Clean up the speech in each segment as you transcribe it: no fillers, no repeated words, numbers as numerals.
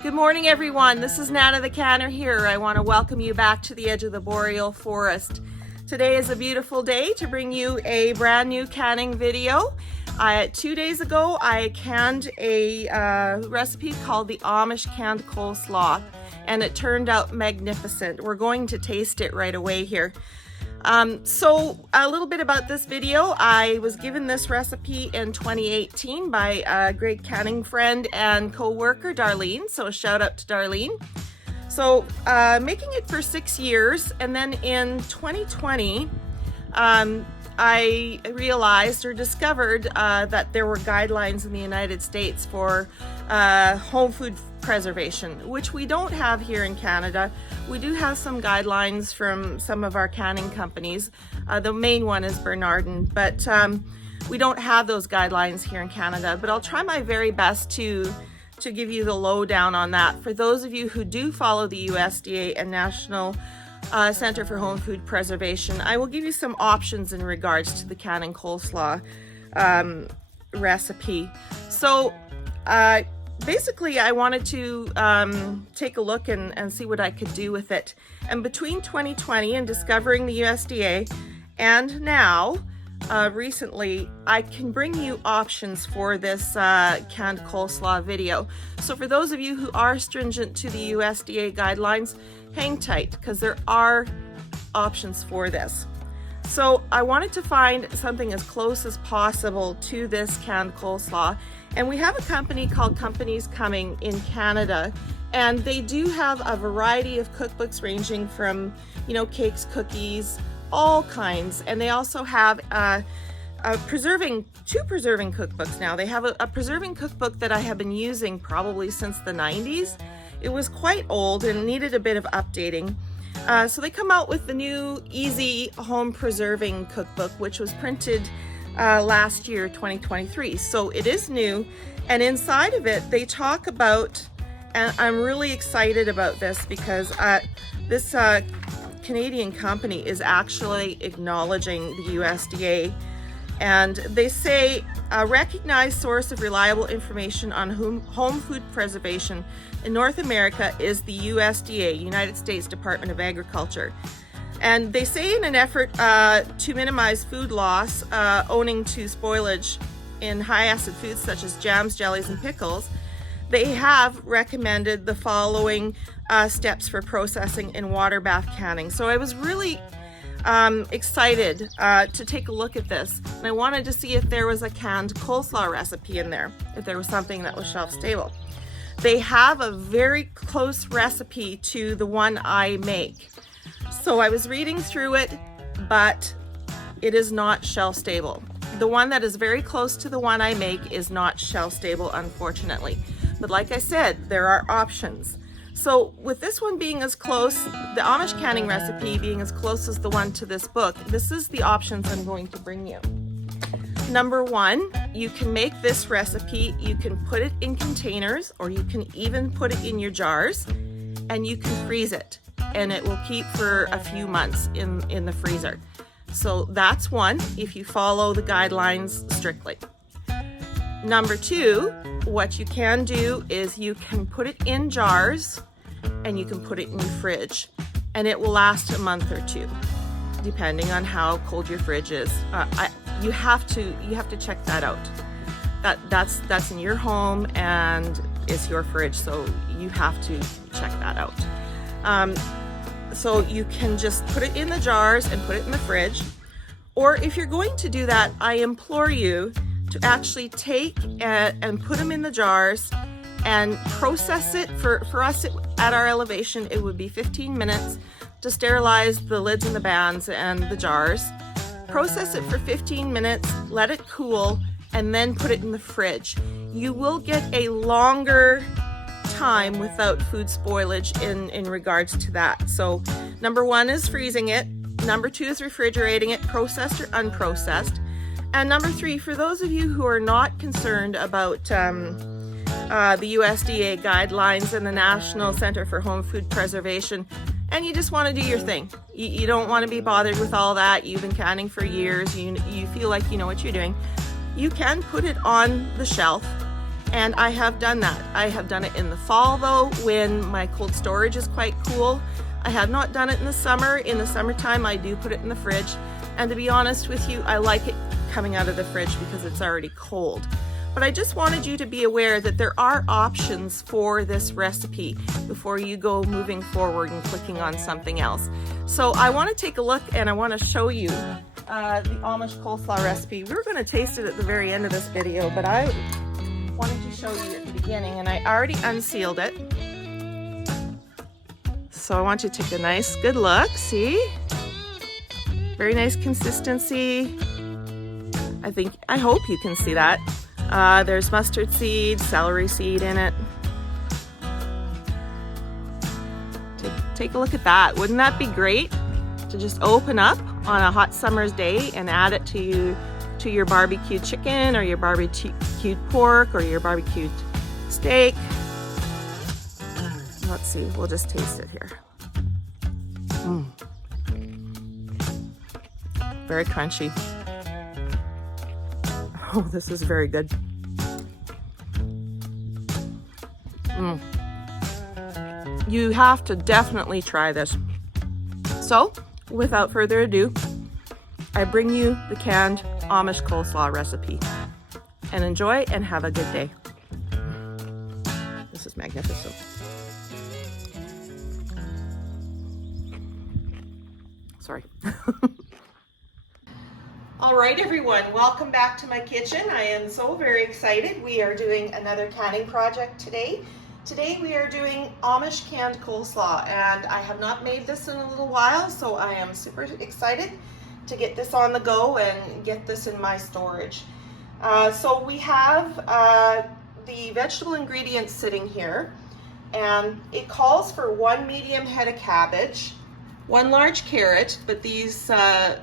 Good morning, everyone. This is Nana the Canner here. I want to welcome you back to the edge of the boreal forest. Today is a beautiful day to bring you a brand new canning video. 2 days ago, I canned a recipe called the Amish Canned Coleslaw, and it turned out magnificent. We're going to taste it right away here. So a little bit about this video. I was given this recipe in 2018 by a great canning friend and co-worker, Darlene. So shout out to Darlene. So making it for 6 years, and then in 2020, I realized or discovered that there were guidelines in the United States for home food preservation, which we don't have here in Canada. We do have some guidelines from some of our canning companies. The main one is Bernardin, but we don't have those guidelines here in Canada. But I'll try my very best to give you the lowdown on that. For those of you who do follow the USDA and National Center for Home Food Preservation, I will give you some options in regards to the canning coleslaw recipe. So basically, I wanted to take a look and see what I could do with it. And between 2020 and discovering the USDA and now, recently, I can bring you options for this canned coleslaw video. So for those of you who are stringent to the USDA guidelines, hang tight, because there are options for this. So I wanted to find something as close as possible to this canned coleslaw. And we have a company called Companies Coming in Canada, and they do have a variety of cookbooks ranging from, cakes, cookies, all kinds. And they also have two preserving cookbooks now. They have a preserving cookbook that I have been using probably since the 90s. It was quite old and needed a bit of updating. So they come out with the new Easy Home Preserving Cookbook, which was printed last year, 2023. So it is new, and inside of it, they talk about, and I'm really excited about this because this Canadian company is actually acknowledging the USDA, and they say a recognized source of reliable information on home food preservation in North America is the USDA, United States Department of Agriculture. And they say in an effort to minimize food loss owing to spoilage in high acid foods such as jams, jellies, and pickles, they have recommended the following steps for processing in water bath canning. So I was really excited to take a look at this, and I wanted to see if there was a canned coleslaw recipe in there, if there was something that was shelf stable. They have a very close recipe to the one I make. So I was reading through it, but it is not shelf stable. The one that is very close to the one I make is not shelf stable, unfortunately. But like I said, there are options. So with this one being as close, the Amish canning recipe being as close as the one to this book, this is the options I'm going to bring you. Number one, you can make this recipe, you can put it in containers, or you can even put it in your jars, and you can freeze it, and it will keep for a few months in the freezer. So that's one, if you follow the guidelines strictly. Number two, what you can do is you can put it in jars and you can put it in your fridge, and it will last a month or two, depending on how cold your fridge is. You have to check that out. That's in your home and it's your fridge, so you have to check that out. So you can just put it in the jars and put it in the fridge. Or if you're going to do that, I implore you to actually take and put them in the jars and process it. For us at our elevation, it would be 15 minutes to sterilize the lids and the bands and the jars. Process it for 15 minutes, let it cool, and then put it in the fridge. You will get a longer time without food spoilage in regards to that. So number one is freezing it. Number two is refrigerating it, processed or unprocessed. And number three, for those of you who are not concerned about the USDA guidelines and the National Center for Home Food Preservation, and you just want to do your thing. You don't want to be bothered with all that. You've been canning for years. You feel like you know what you're doing. You can put it on the shelf And I have done that. I have done it in the fall though, when my cold storage is quite cool. I have not done it in the summer. In the summertime, I do put it in the fridge. And to be honest with you, I like it coming out of the fridge because it's already cold. But I just wanted you to be aware that there are options for this recipe before you go moving forward and clicking on something else. So I want to take a look and I want to show you the Amish coleslaw recipe. We're going to taste it at the very end of this video, but I wanted to show you at the beginning, and I already unsealed it. So I want you to take a nice good look. See? Very nice consistency. I hope you can see that. There's mustard seed, celery seed in it. Take a look at that. Wouldn't that be great to just open up on a hot summer's day and add it to your barbecued chicken or your barbecued pork or your barbecued steak? Let's see, we'll just taste it here. Very crunchy. Oh, this is very good. You have to definitely try this. So, without further ado, I bring you the canned Amish coleslaw recipe. And enjoy and have a good day. This is magnificent. Sorry. All right, everyone, welcome back to my kitchen. I am so very excited. We are doing another canning project today. Today we are doing Amish canned coleslaw, and I have not made this in a little while, so I am super excited to get this on the go and get this in my storage. So we have the vegetable ingredients sitting here, and it calls for 1 medium head of cabbage, 1 large carrot, but these are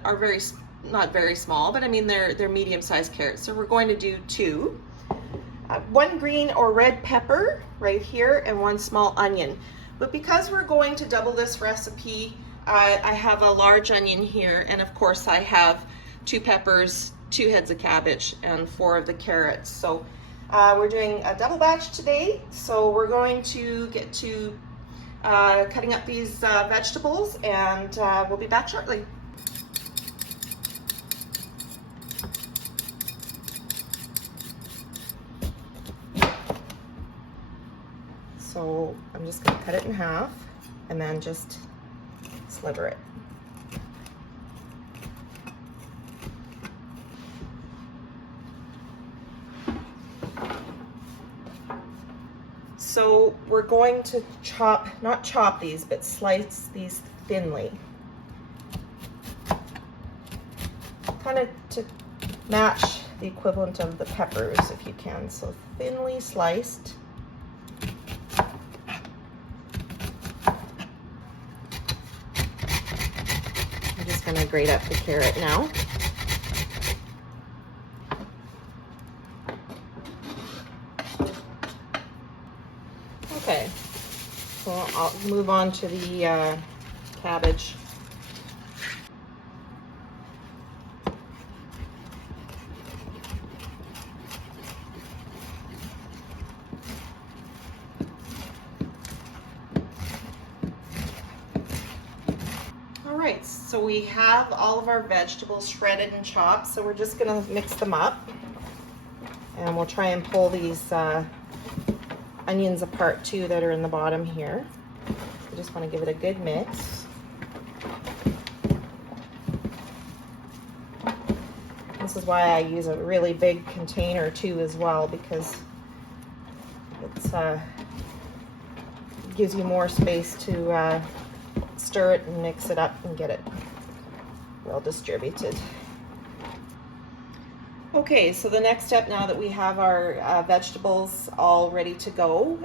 not very small, but I mean they're medium-sized carrots, so we're going to do 2. 1 green or red pepper right here, and 1 small onion. But because we're going to double this recipe, I have a large onion here, and of course I have 2 peppers, 2 heads of cabbage, and 4 of the carrots. So we're doing a double batch today, so we're going to get to cutting up these vegetables, and we'll be back shortly. So I'm just going to cut it in half and then just sliver it. So we're going to not chop these, but slice these thinly. Kind of to match the equivalent of the peppers if you can. So thinly sliced. I'm just going to grate up the carrot now. Okay, so I'll move on to the cabbage. All right, so we have all of our vegetables shredded and chopped, so we're just gonna mix them up. And we'll try and pull these onions apart too that are in the bottom here. I just want to give it a good mix. This is why I use a really big container too as well, because it's gives you more space to stir it and mix it up and get it well distributed. Okay, so the next step, now that we have our vegetables all ready to go,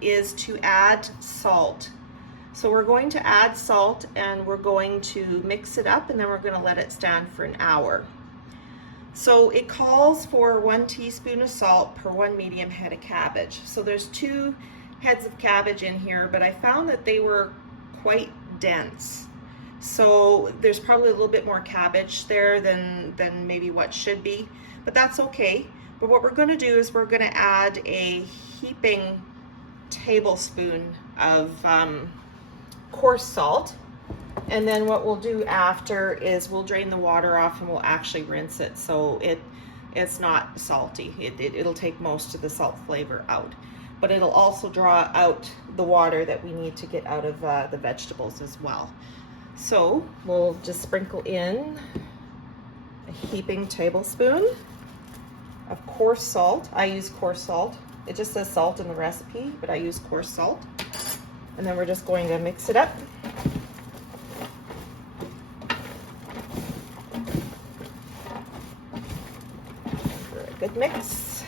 is to add salt. So we're going to add salt and we're going to mix it up, and then we're going to let it stand for an hour. So it calls for 1 teaspoon of salt per 1 medium head of cabbage. So there's 2 heads of cabbage in here, but I found that they were quite dense. So there's probably a little bit more cabbage there than maybe what should be, but that's okay But what we're going to do is we're going to add a heaping tablespoon of coarse salt. And then what we'll do after is we'll drain the water off and we'll actually rinse it so it's not salty. It'll take most of the salt flavor out. But it'll also draw out the water that we need to get out of the vegetables as well. So we'll just sprinkle in a heaping tablespoon of coarse salt. I use coarse salt. It just says salt in the recipe, but I use coarse salt. And then we're just going to mix it up. For a good mix.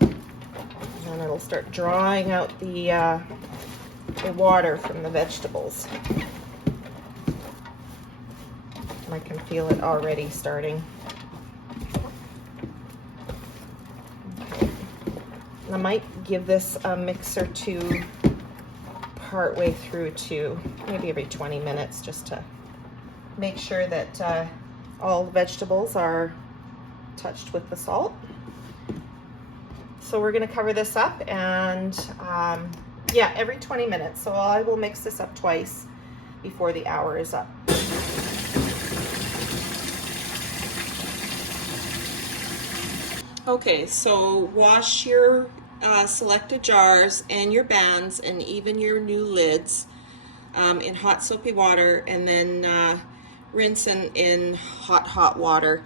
And it'll start drawing out the water from the vegetables. I can feel it already starting. Okay. I might give this a mix or two part way through too, maybe every 20 minutes, just to make sure that all the vegetables are touched with the salt. So we're going to cover this up and yeah, every 20 minutes. So I will mix this up twice before the hour is up. Okay, so wash your selected jars and your bands and even your new lids in hot soapy water, and then rinse in hot water.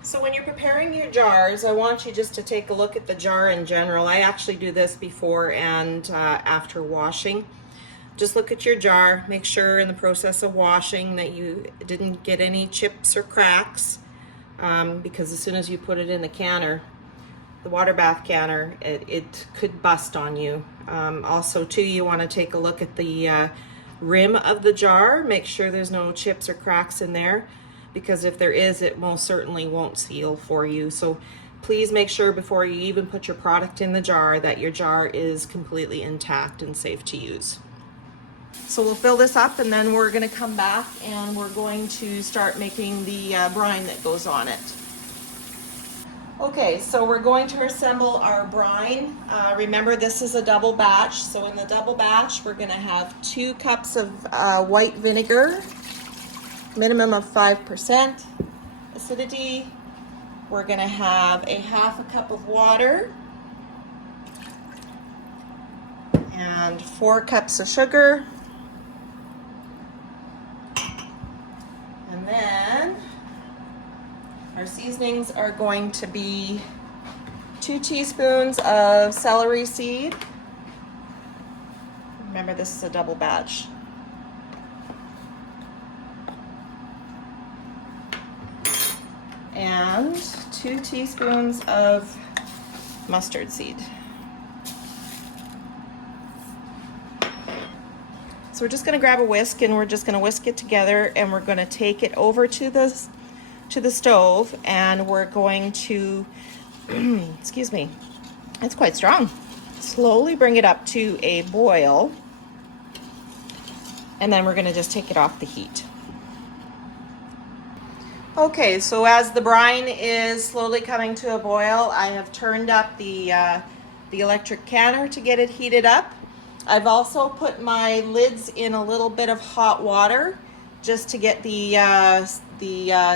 So when you're preparing your jars, I want you just to take a look at the jar in general. I actually do this before and after washing. Just look at your jar, make sure in the process of washing that you didn't get any chips or cracks, because as soon as you put it in the canner, the water bath canner, it could bust on you. Also too, you want to take a look at the rim of the jar, make sure there's no chips or cracks in there, because if there is, it most certainly won't seal for you. So please make sure before you even put your product in the jar that your jar is completely intact and safe to use. So we'll fill this up and then we're going to come back and we're going to start making the brine that goes on it. Okay, so we're going to assemble our brine. Remember, this is a double batch. So in the double batch, we're going to have 2 cups of white vinegar, minimum of 5% acidity. We're going to have a 1/2 cup of water and 4 cups of sugar. And then our seasonings are going to be 2 teaspoons of celery seed. Remember, this is a double batch. And 2 teaspoons of mustard seed. So we're just going to grab a whisk and we're just going to whisk it together, and we're going to take it over to the stove, and we're going to excuse me, it's quite strong. Slowly bring it up to a boil, and then we're going to just take it off the heat. Okay, so as the brine is slowly coming to a boil, I have turned up the electric canner to get it heated up. I've also put my lids in a little bit of hot water just to get the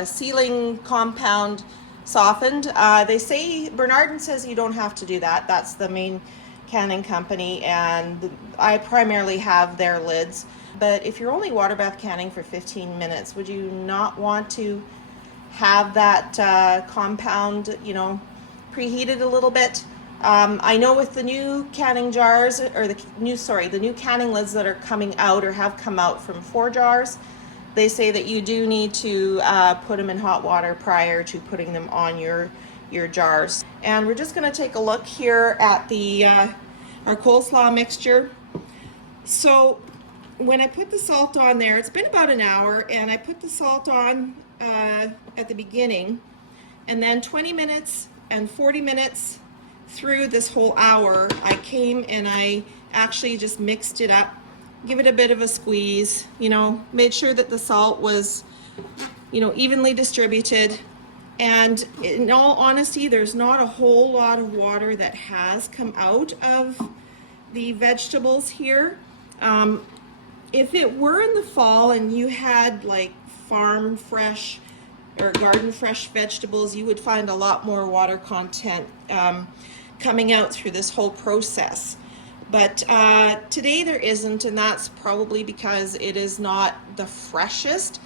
sealing compound softened. They say, Bernardin says you don't have to do that. That's the main canning company, and I primarily have their lids. But if you're only water bath canning for 15 minutes, would you not want to have that compound, you know, preheated a little bit? I know with the new canning jars, or the new canning lids that are coming out or have come out from 4 jars, they say that you do need to put them in hot water prior to putting them on your jars. And we're just going to take a look here at the our coleslaw mixture. So when I put the salt on there, it's been about an hour, and I put the salt on at the beginning, and then 20 minutes and 40 minutes through this whole hour, I came and I actually just mixed it up, give it a bit of a squeeze, you know, made sure that the salt was, you know, evenly distributed. And in all honesty, there's not a whole lot of water that has come out of the vegetables here. If it were in the fall and you had like farm fresh or garden fresh vegetables, you would find a lot more water content coming out through this whole process. But today there isn't, and that's probably because it is not the freshest.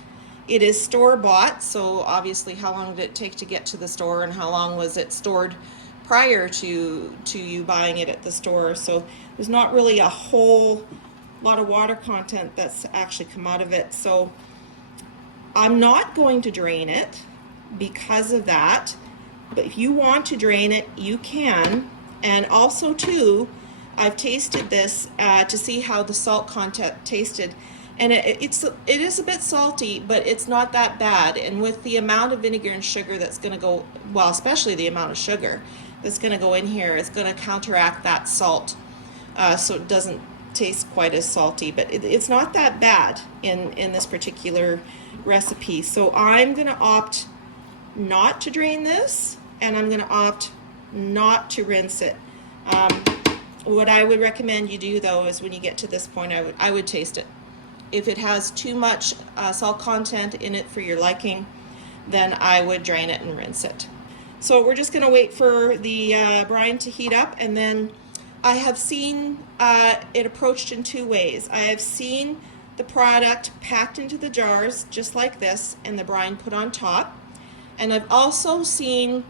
It is store-bought, so obviously how long did it take to get to the store, and how long was it stored prior to you buying it at the store? So there's not really a whole lot of water content that's actually come out of it. So I'm not going to drain it because of that, but if you want to drain it, you can. And also too, I've tasted this to see how the salt content tasted, and it is a bit salty, but it's not that bad. And with the amount of vinegar and sugar that's going to go, well, especially the amount of sugar that's going to go in here, it's going to counteract that salt, so it doesn't taste quite as salty. But it's not that bad in this particular recipe. So I'm going to opt not to drain this, and I'm going to opt not to rinse it. What I would recommend you do though is when you get to this point, I would taste it. If it has too much salt content in it for your liking, then I would drain it and rinse it. So we're just gonna wait for the brine to heat up, and then I have seen it approached in two ways. I have seen the product packed into the jars just like this and the brine put on top. And I've also seen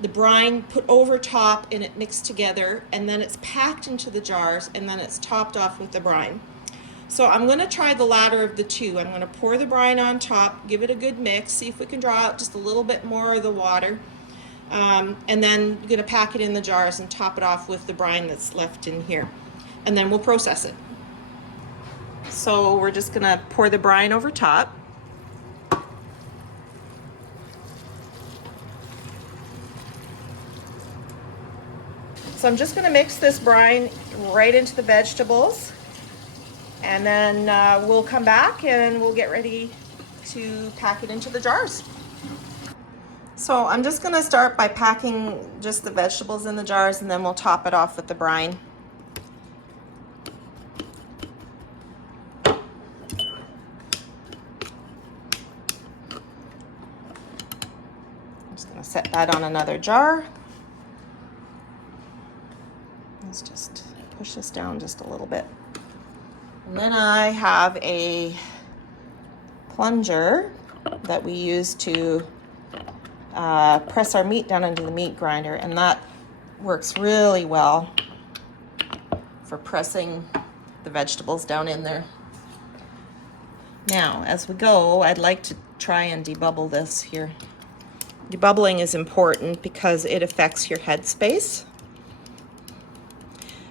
the brine put over top and it mixed together, and then it's packed into the jars, and then it's topped off with the brine. So I'm going to try the latter of the two. I'm going to pour the brine on top, give it a good mix, see if we can draw out just a little bit more of the water, and then I'm going to pack it in the jars and top it off with the brine that's left in here, and then we'll process it. So we're just going to pour the brine over top. So I'm just going to mix this brine right into the vegetables, and then we'll come back and we'll get ready to pack it into the jars. So I'm just going to start by packing just the vegetables in the jars, and then we'll top it off with the brine. I'm just going to set that on another jar. Let's just push this down just a little bit. And then I have a plunger that we use to press our meat down into the meat grinder, and that works really well for pressing the vegetables down in there. Now, as we go, I'd like to try and debubble this here. Debubbling is important because it affects your headspace.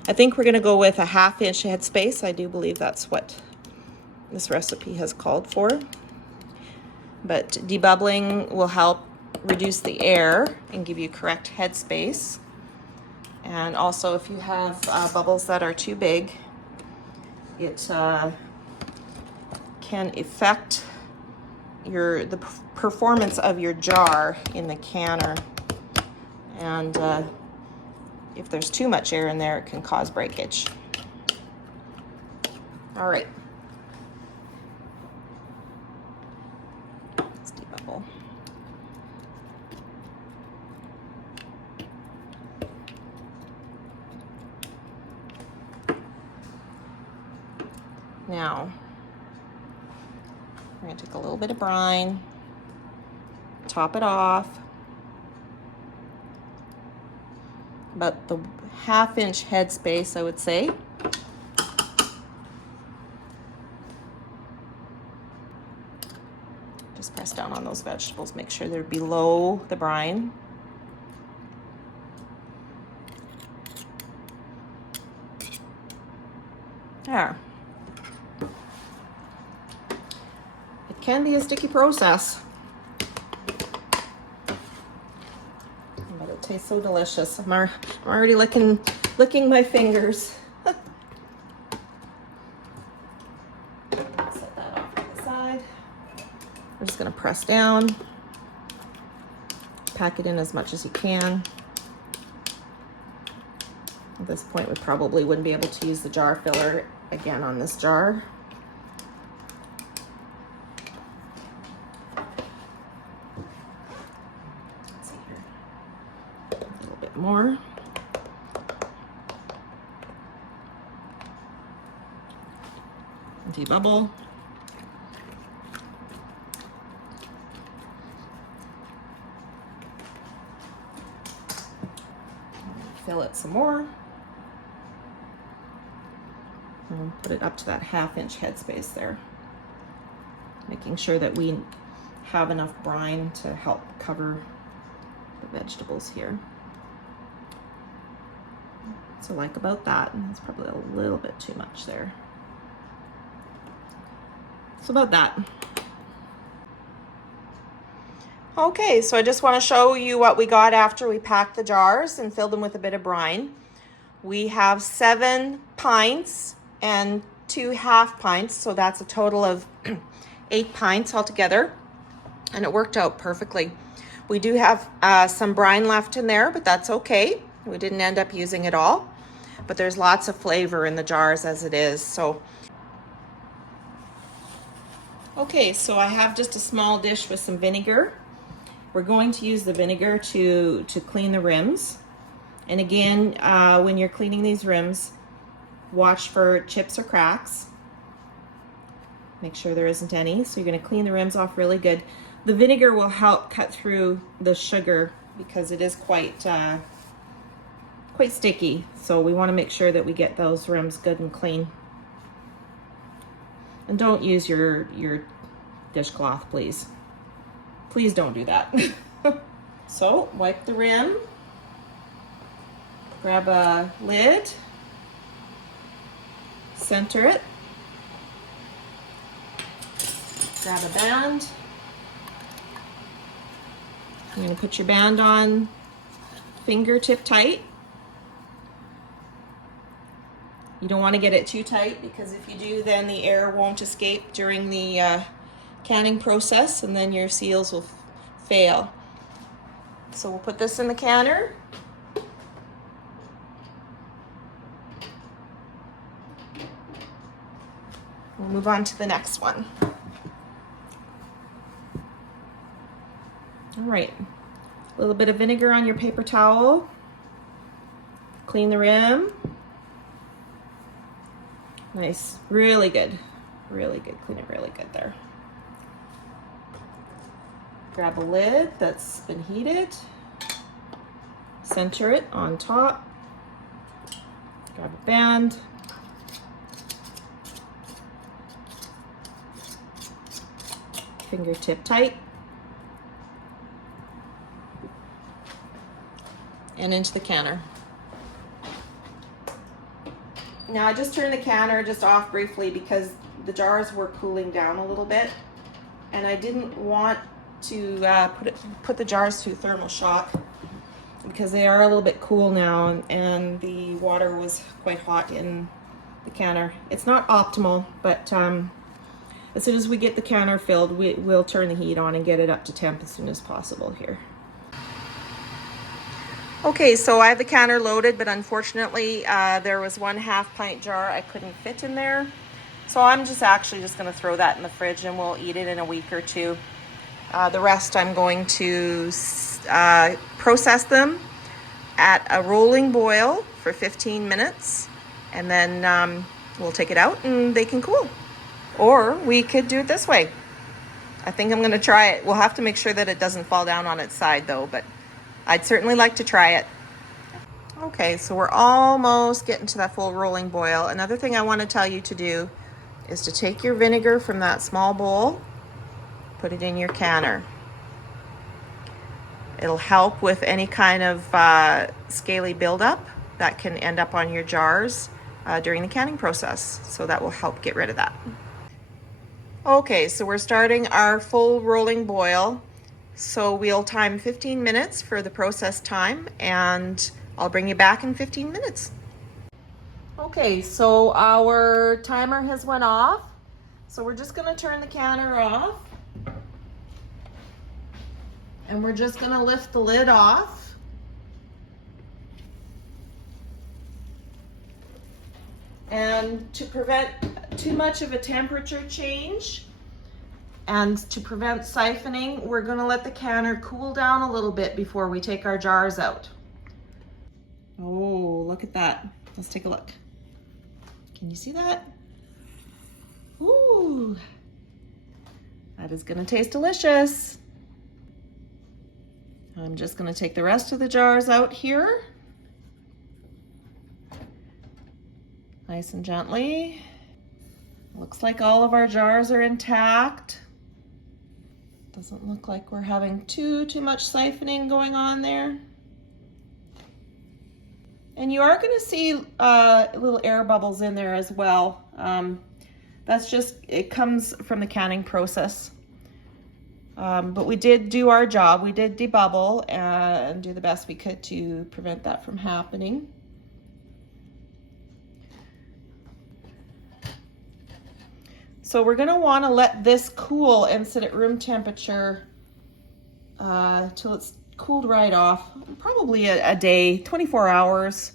I think we're going to go with a 1/2 inch headspace. I do believe that's what this recipe has called for. But debubbling will help reduce the air and give you correct headspace. And also, if you have bubbles that are too big, it can affect the performance of your jar in the canner. And if there's too much air in there, it can cause breakage. All right. Let's debubble. Now, we're going to take a little bit of brine, top it off. About the 1/2 inch headspace, I would say. Just press down on those vegetables, make sure they're below the brine. There. It can be a sticky process, but it tastes so delicious. I'm already licking my fingers. Set that off to the side. We're just going to press down. pack it in as much as you can. At this point, we probably wouldn't be able to use the jar filler again on this jar. Let's see here. A little bit more. Anti-bubble. Fill it some more. And put it up to that 1/2 inch headspace there. Making sure that we have enough brine to help cover the vegetables here. So like about that, and it's probably a little bit too much there. So about that. Okay, so I just want to show you what we got after we packed the jars and filled them with a bit of brine. We have 7 pints and 2 1/2 pints, so that's a total of 8 pints altogether, and it worked out perfectly. We do have some brine left in there, but that's okay. We didn't end up using it all, but there's lots of flavor in the jars as it is. So okay, so I have just a small dish with some vinegar. We're going to use the vinegar to clean the rims. And again, when you're cleaning these rims, watch for chips or cracks. Make sure there isn't any. So you're going to clean the rims off really good. The vinegar will help cut through the sugar because it is quite sticky. So we want to make sure that we get those rims good and clean. And don't use your dishcloth, please. Please don't do that. So wipe the rim. Grab a lid. Center it. Grab a band. You're going to put your band on fingertip tight. You don't want to get it too tight because if you do, then the air won't escape during the canning process and then your seals will fail. So we'll put this in the canner. We'll move on to the next one. All right, a little bit of vinegar on your paper towel. Clean the rim. Nice, really good, clean it really good there. Grab a lid that's been heated, center it on top, grab a band, fingertip tight, and into the canner. Now I just turned the canner just off briefly because the jars were cooling down a little bit and I didn't want to put the jars through thermal shock because they are a little bit cool now and the water was quite hot in the canner. It's not optimal, but as soon as we get the canner filled, we'll turn the heat on and get it up to temp as soon as possible here. Okay, so I have the canner loaded, but unfortunately there was 1/2 pint jar I couldn't fit in there. So I'm just gonna throw that in the fridge and we'll eat it in a week or two. The rest I'm going to process them at a rolling boil for 15 minutes and then we'll take it out and they can cool. Or we could do it this way. I think I'm gonna try it. We'll have to make sure that it doesn't fall down on its side though, but I'd certainly like to try it. Okay, so we're almost getting to that full rolling boil. Another thing I want to tell you to do is to take your vinegar from that small bowl, put it in your canner. It'll help with any kind of scaly buildup that can end up on your jars during the canning process. So that will help get rid of that. Okay, so we're starting our full rolling boil. So we'll time 15 minutes for the process time and I'll bring you back in 15 minutes. Okay, so our timer has went off. So we're just gonna turn the canner off. And we're just gonna lift the lid off. And to prevent too much of a temperature change and to prevent siphoning, we're gonna let the canner cool down a little bit before we take our jars out. Oh, look at that. Let's take a look. Can you see that? Ooh, that is gonna taste delicious. I'm just gonna take the rest of the jars out here. Nice and gently. Looks like all of our jars are intact. Doesn't look like we're having too much siphoning going on there. And you are gonna see little air bubbles in there as well. That's just, it comes from the canning process. But we did do our job. We did debubble and do the best we could to prevent that from happening. So we're gonna wanna let this cool and sit at room temperature till it's cooled right off, probably a day, 24 hours.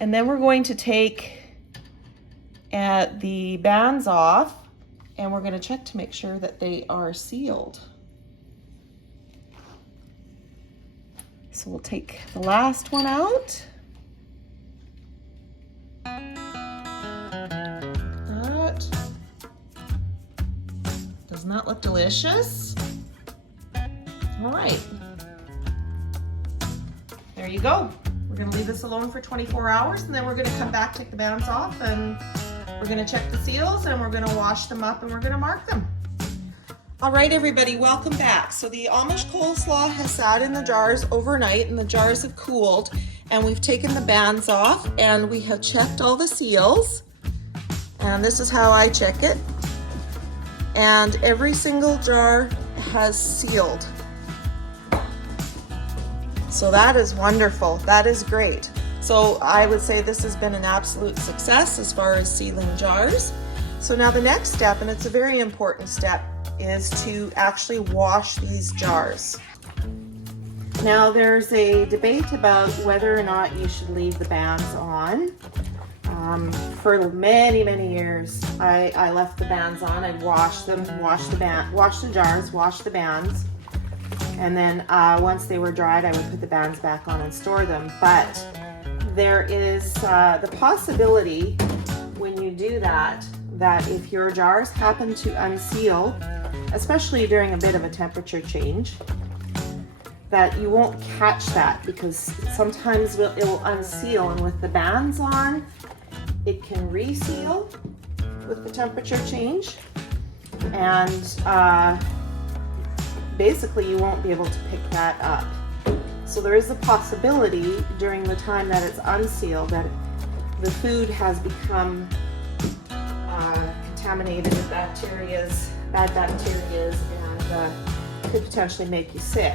And then we're going to take the bands off and we're gonna check to make sure that they are sealed. So we'll take the last one out. Doesn't that look delicious? All right. There you go. We're gonna leave this alone for 24 hours and then we're gonna come back, take the bands off, and we're gonna check the seals and we're gonna wash them up and we're gonna mark them. All right, everybody, welcome back. So the Amish coleslaw has sat in the jars overnight and the jars have cooled, and we've taken the bands off and we have checked all the seals. And this is how I check it. And every single jar has sealed. So that is wonderful. That is great. So I would say this has been an absolute success as far as sealing jars. So now the next step, and it's a very important step, is to actually wash these jars. Now there's a debate about whether or not you should leave the bands on. For many years, I left the bands on. I'd wash them, wash the jars, wash the bands, and then once they were dried, I would put the bands back on and store them. But there is the possibility when you do that, that if your jars happen to unseal, especially during a bit of a temperature change, that you won't catch that, because sometimes it will unseal, and with the bands on, it can reseal with the temperature change, and basically you won't be able to pick that up. So there is a possibility during the time that it's unsealed that the food has become contaminated with bad bacterias, and could potentially make you sick.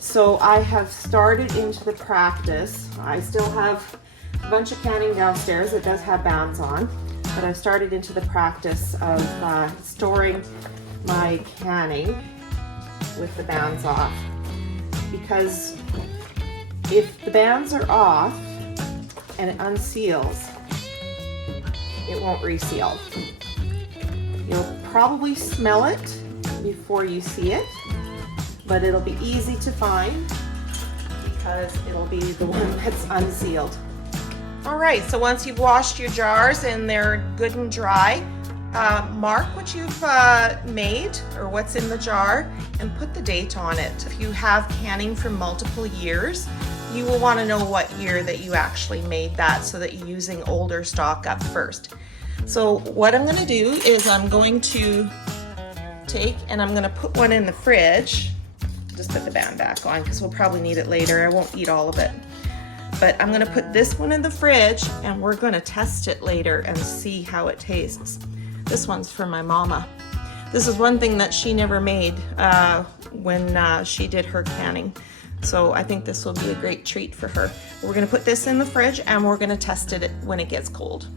So I have started into the practice. I still have a bunch of canning downstairs that does have bands on, but I've started into the practice of storing my canning with the bands off, because if the bands are off and it unseals, it won't reseal. You'll probably smell it before you see it, but it'll be easy to find because it'll be the one that's unsealed. All right, so once you've washed your jars and they're good and dry, mark what you've made or what's in the jar and put the date on it. If you have canning for multiple years, you will want to know what year that you actually made that, so that you're using older stock up first. So what I'm going to do is I'm going to take and I'm going to put one in the fridge. Just put the band back on because we'll probably need it later. I won't eat all of it. But I'm going to put this one in the fridge and we're going to test it later and see how it tastes. This one's for my mama. This is one thing that she never made when she did her canning. So I think this will be a great treat for her. We're going to put this in the fridge and we're going to test it when it gets cold.